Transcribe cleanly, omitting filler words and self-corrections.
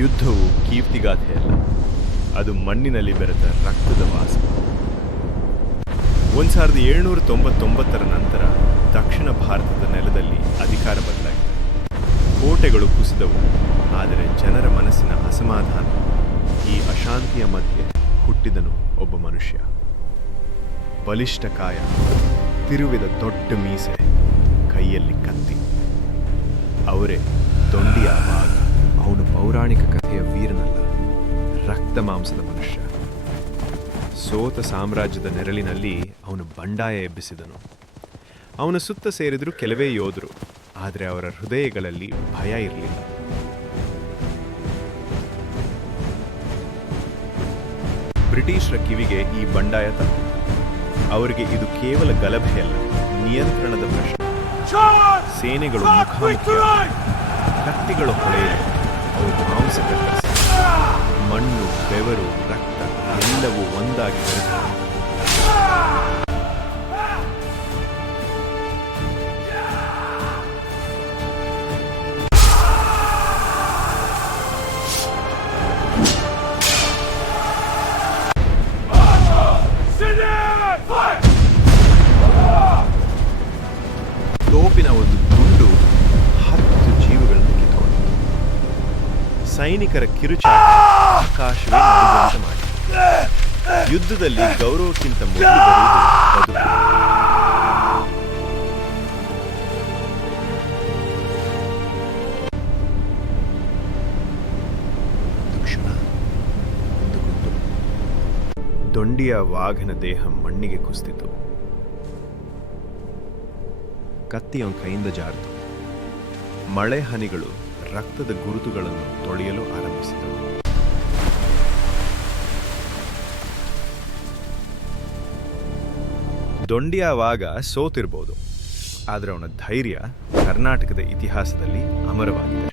ಯುದ್ಧವು ಕೀರ್ತಿಗಾಥೆಯಲ್ಲ, ಅದು ಮಣ್ಣಿನಲ್ಲಿ ಬೆರೆತ ರಕ್ತದ ವಾಸ. 1799 ನಂತರ ದಕ್ಷಿಣ ಭಾರತದ ನೆಲದಲ್ಲಿ ಅಧಿಕಾರ ಬದಲಾಯಿತು. ಕೋಟೆಗಳು ಕುಸಿದವು, ಆದರೆ ಜನರ ಮನಸ್ಸಿನ ಅಸಮಾಧಾನ. ಈ ಅಶಾಂತಿಯ ಮಧ್ಯೆ ಹುಟ್ಟಿದನು ಒಬ್ಬ ಮನುಷ್ಯ. ಬಲಿಷ್ಠ ಕಾಯ, ತಿರುವಿದ ದೊಡ್ಡ ಮೀಸೆ, ಕೈಯಲ್ಲಿ ಕತ್ತಿ. ಅವರೇ ದೊಂಡಿಯ ವಾಘ. ಅವನು ಪೌರಾಣಿಕ ಕಥೆಯ ವೀರನಲ್ಲ, ರಕ್ತ ಮಾಂಸದ ಮನುಷ್ಯ. ಸೋತ ಸಾಮ್ರಾಜ್ಯದ ನೆರಳಿನಲ್ಲಿ ಅವನು ಬಂಡಾಯ ಎಬ್ಬಿಸಿದನು. ಅವನ ಸುತ್ತ ಸೇರಿದ್ರು ಕೆಲವೇ ಯೋಧರು, ಆದರೆ ಅವರ ಹೃದಯಗಳಲ್ಲಿ ಭಯ ಇರಲಿಲ್ಲ. ಬ್ರಿಟಿಷರ ಕಿವಿಗೆ ಈ ಬಂಡಾಯ ತಪ್ಪು. ಅವರಿಗೆ ಇದು ಕೇವಲ ಗಲಭೆಯಲ್ಲ, ನಿಯಂತ್ರಣದ ಪ್ರಶ್ನೆ. ಸೇನೆಗಳು ಮುಖಾಮುಖಿ, ಕತ್ತಿಗಳು ಹೊಳೆಯಲು, ಅವರು ಮಾಂಸ ಕತ್ತರಿಸಿ, ಮಣ್ಣು, ಬೆವರು, ರಕ್ತ ಎಲ್ಲವೂ ಒಂದಾಗಿ ಬೆರೆತು. ತೋಪಿನ ಒಂದು ಗುಂಡು 10 ಜೀವಗಳನ್ನು ಕಿತ್ತುಕೊಂಡು, ಸೈನಿಕರ ಕಿರುಚಾಟ ಆಕಾಶವೇ ನಡುಗುವಂತೆ ಮಾಡಿ. ಯುದ್ಧದಲ್ಲಿ ಗೌರವಕ್ಕಿಂತ ಮೊದಲು ಬರುವುದು ಬದುಕು. ಒಂದು ಕ್ಷಣ, ಒಂದು ಗುಂಡು. ದೊಂಡಿಯ ವಾಘನ ದೇಹ ಮಣ್ಣಿಗೆ ಕುಸಿದಿತು. ಕತ್ತಿಯ ಕೈಯಿಂದ ಜಾರಿತು. ಮಳೆ ಹನಿಗಳು ರಕ್ತದ ಗುರುತುಗಳನ್ನು ತೊಳೆಯಲು ಆರಂಭಿಸಿದವು. ದೊಂಡಿಯ ವಾಘ ಸೋತಿರ್ಬೋದು, ಆದರೆ ಅವನ ಧೈರ್ಯ ಕರ್ನಾಟಕದ ಇತಿಹಾಸದಲ್ಲಿ ಅಮರವಾಗಿದೆ.